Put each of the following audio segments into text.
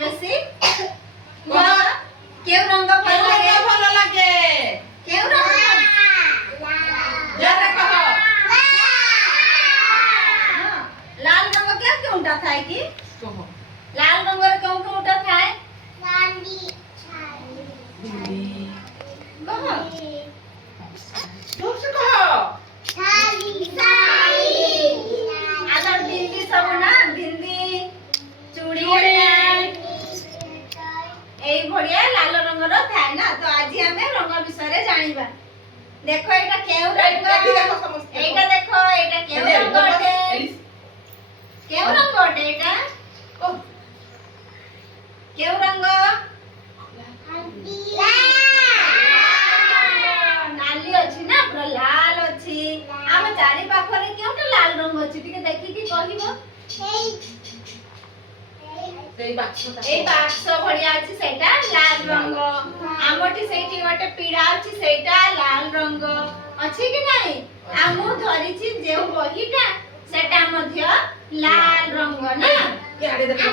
बेसी या केउ रंग भल लागे केउ रंग जरा कहो लाल रंग केउटा थाए कि कहो लाल रंग रे केउटा थाए चांदी कहो जोर से कहो आदर बिंदी सब ना बिंदी चूड़ी एई भड़िया लाल रंग रो थाए ना तो आज हमें रंग विषय जानिबा देखो एटा केउ रंग एटा देखो एटा केउ रंग अटे केउ रंग अटे एटा केउ रंग नाली अछि ना पूरा लाल अछि हम चारि पाखरे केउटा लाल रंग अछि टिके देखि कि कहिबो এই বাক্স ভড়িয়া আছে সেটা লাল রঙ আমটি সেইটি গটে পিড়া আছে সেটা লাল রঙ আছে কি নাই আমু ধরিছি যে বহিটা সেটা মধ্য লাল রঙ না ইয়াড়ে দেখো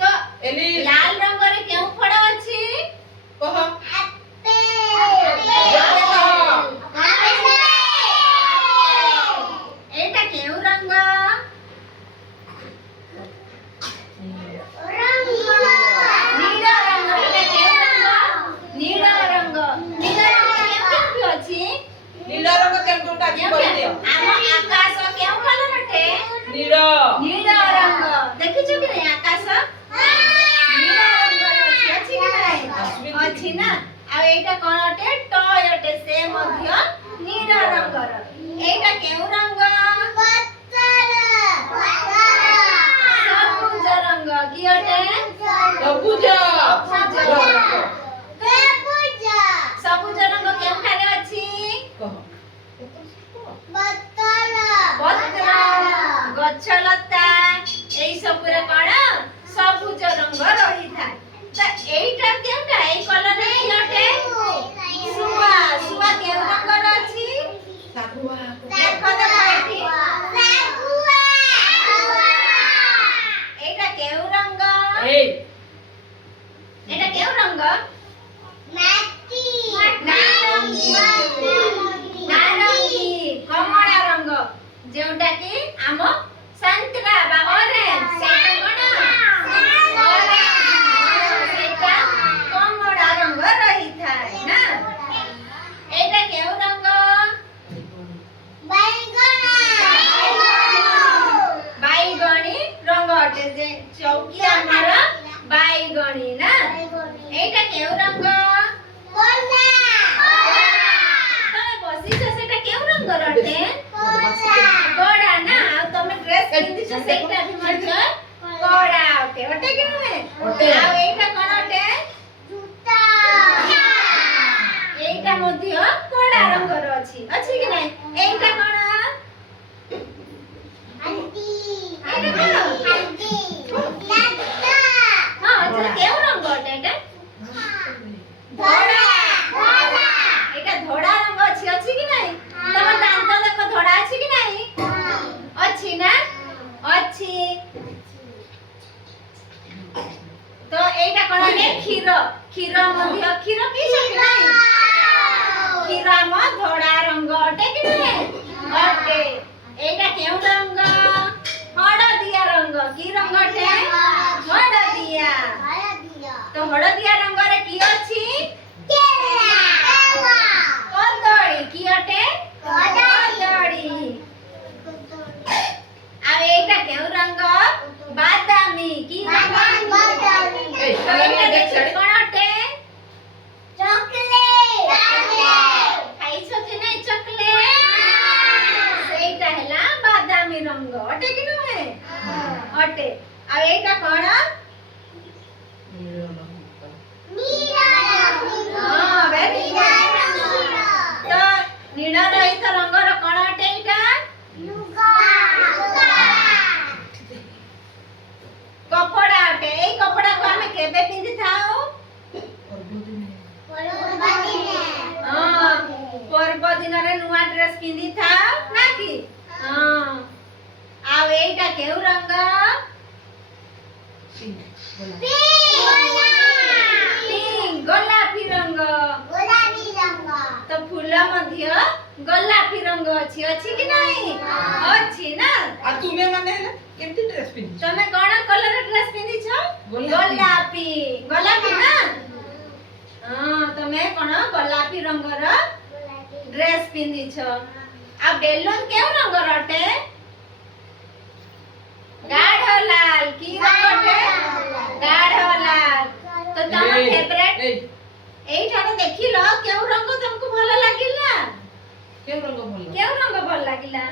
তো এলি লাল রঙরে কেউ ফড় আছে কহ এটা কেউ রঙ नीला रंग केउटा की बोल दियो हम आकाश केउ कलर अटे नीला नीला रंग देखि छु कि नहीं आकाश नीला रंग अछि कि नहीं अछि ना आ एटा कोन अटे टॉय अटे से मध्य नीला रंग एटा केउ रंग सबुज रंग की अटे सबुज सबुज रंग केउ खाने अछि गछलता एई सबरे कोन सबुज रंग रही था त एईटा केउटा एई कलर की अटे सुवा सुवा केउ रंग अछि सागुआ देखो देखो एठी सागुआ एटा केउ रंग एटा केउ रंग माटी नारंगी कमला रंग जेउटा कि आम संतरा बा ऑरेंज सेटा कोन ऑरेंज सेटा कमला रंग रही थाए ना एटा केउ रंग बैगणी रंग अटे जे चौकी हमरा बैगणी ना एटा केउ रंग रटे कोड़ा ना तमे ड्रेस पिंदी छ सेटा भी मध्य कोड़ा ओटे ओटे कि नुहे आ एटा कोन ओटे जूता एटा मध्य कोड़ा रंग रो अछि कि नै एटा कोन हल्दी एटा कोन हल्दी लाटा हां अच्छा केउ रंग ओटे एटा धोड़ा धोड़ा एटा धोड़ा रंग अछि कि नै तम दांत देखो धोड़ा अछि कि नहीं अछि ना अछि तो एटा कोन ने खीर खीर मध्य खीर पी सके नहीं खीर म धोड़ा रंग अटे कि नहीं अटे एटा केउ रंग हळदिया रंग की रंग अटे हळदिया तो हळदिया रंग रे की अछि केला कदळी की अटे कदळी आ एटा केउ रंग बादामी की रंग बादामी तो एटा देखि कोन अटे चॉकलेट खाइ छ कि नै चॉकलेट सेटा हला बादामी रंग अटे कि नै अटे आ एटा कोन नीला रंग हां वेरी गुड तो नीला रहित रंग रो कोन अटे एटा लुगा कपड़ा अटे ए कपड़ा को हमें केबे पिंदी थाओ हां पर्व दिन रे नुवा ड्रेस पिंदी था ना कि हां आ एटा केउ रंग ପିଙ୍କ ଗୋଲାପୀ ରଙ୍ଗ ତ ଫୁଲ ମଧ୍ୟ ଗୋଲାପୀ ରଙ୍ଗ ଅଛି କି ନାହିଁ ଅଛି ନା ତୁମେ ମାନେ ହେଲା କେମିତି ଡ୍ରେସ୍ ପିନ୍ଧିଛ? ତମେ କଣ କଲର ଡ୍ରେସ୍ ପିନ୍ଧିଛ ଗୋଲାପୀ ଗୋଲାପୀ ନା ତମେ କଣ ଗୋଲାପୀ ରଙ୍ଗର ଡ୍ରେସ୍ ପିନ୍ଧିଛ ଆଉ ବେଲୁନ କେଉଁ ରଙ୍ଗର ଅଟେ ଗାଢ ଲାଲ କି ରଙ୍ଗଟେ ଗାଢ ଲାଲ ତ ତମ ଫେଭରେଟ ଏଇଠାରେ ଦେଖିଲ କେଉଁ ରଙ୍ଗ ତମକୁ ଭଲ ଲାଗିଲା କେଉଁ ରଙ୍ଗ ଭଲ? କେଉଁ ରଙ୍ଗ ଭଲ ଲାଗିଲା